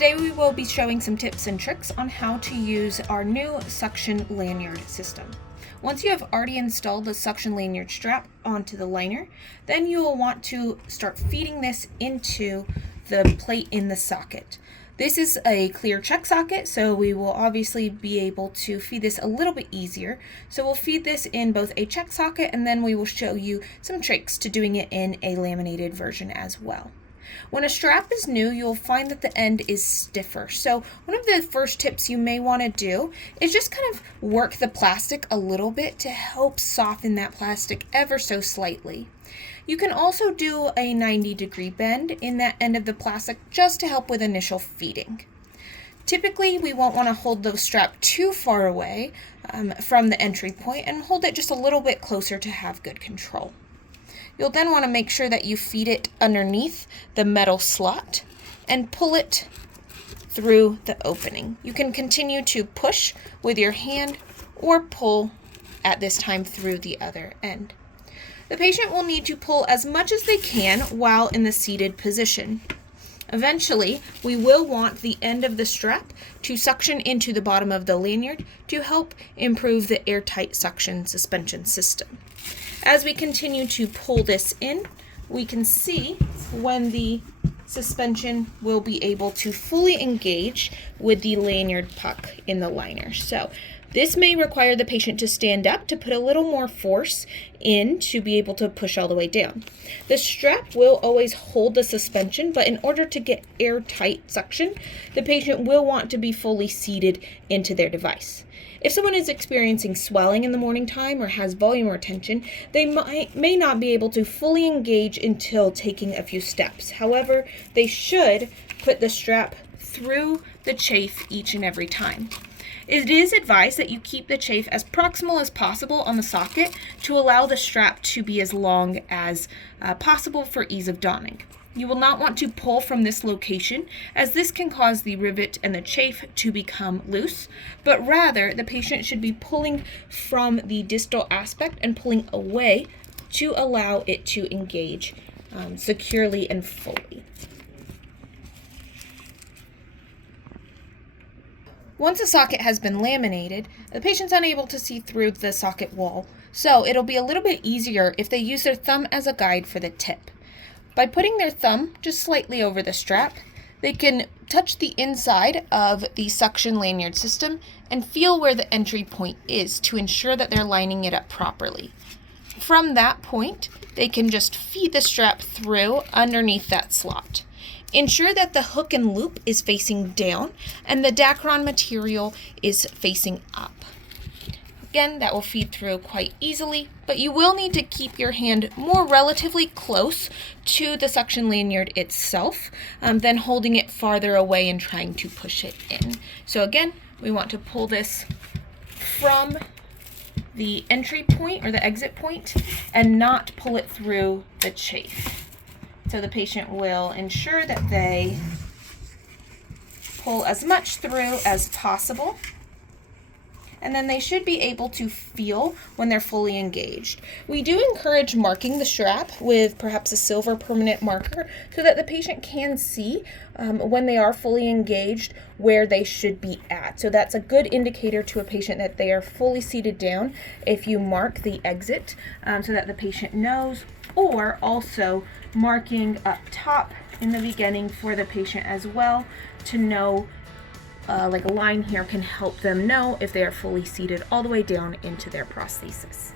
Today we will be showing some tips and tricks on how to use our new suction lanyard system. Once you have already installed the suction lanyard strap onto the liner, then you will want to start feeding this into the plate in the socket. This is a clear check socket, so we will obviously be able to feed this a little bit easier. So we'll feed this in both a check socket, and then we will show you some tricks to doing it in a laminated version as well. When a strap is new, you'll find that the end is stiffer. So one of the first tips you may want to do is just kind of work the plastic a little bit to help soften that plastic ever so slightly. You can also do a 90-degree bend in that end of the plastic just to help with initial feeding. Typically, we won't want to hold the strap too far away from the entry point and hold it just a little bit closer to have good control. You'll then want to make sure that you feed it underneath the metal slot and pull it through the opening. You can continue to push with your hand or pull at this time through the other end. The patient will need to pull as much as they can while in the seated position. Eventually, we will want the end of the strap to suction into the bottom of the lanyard to help improve the airtight suction suspension system. As we continue to pull this in, we can see when the suspension will be able to fully engage with the lanyard puck in the liner. So this may require the patient to stand up to put a little more force in to be able to push all the way down. The strap will always hold the suspension, but in order to get airtight suction, the patient will want to be fully seated into their device. If someone is experiencing swelling in the morning time or has volume retention, they may not be able to fully engage until taking a few steps. However, they should put the strap through the chafe each and every time. It is advised that you keep the chafe as proximal as possible on the socket to allow the strap to be as long as possible for ease of donning. You will not want to pull from this location, as this can cause the rivet and the chafe to become loose, but rather the patient should be pulling from the distal aspect and pulling away to allow it to engage securely and fully. Once a socket has been laminated, the patient's unable to see through the socket wall, so it'll be a little bit easier if they use their thumb as a guide for the tip. By putting their thumb just slightly over the strap, they can touch the inside of the suction lanyard system and feel where the entry point is to ensure that they're lining it up properly. From that point, they can just feed the strap through underneath that slot. Ensure that the hook and loop is facing down and the Dacron material is facing up. Again, that will feed through quite easily, but you will need to keep your hand more relatively close to the suction lanyard itself than holding it farther away and trying to push it in. So again, we want to pull this from the entry point or the exit point and not pull it through the chafe. So the patient will ensure that they pull as much through as possible, and then they should be able to feel when they're fully engaged. We do encourage marking the strap with perhaps a silver permanent marker so that the patient can see when they are fully engaged where they should be at. So that's a good indicator to a patient that they are fully seated down if you mark the exit so that the patient knows, or also marking up top in the beginning for the patient as well to know. Like a line here can help them know if they are fully seated all the way down into their prosthesis.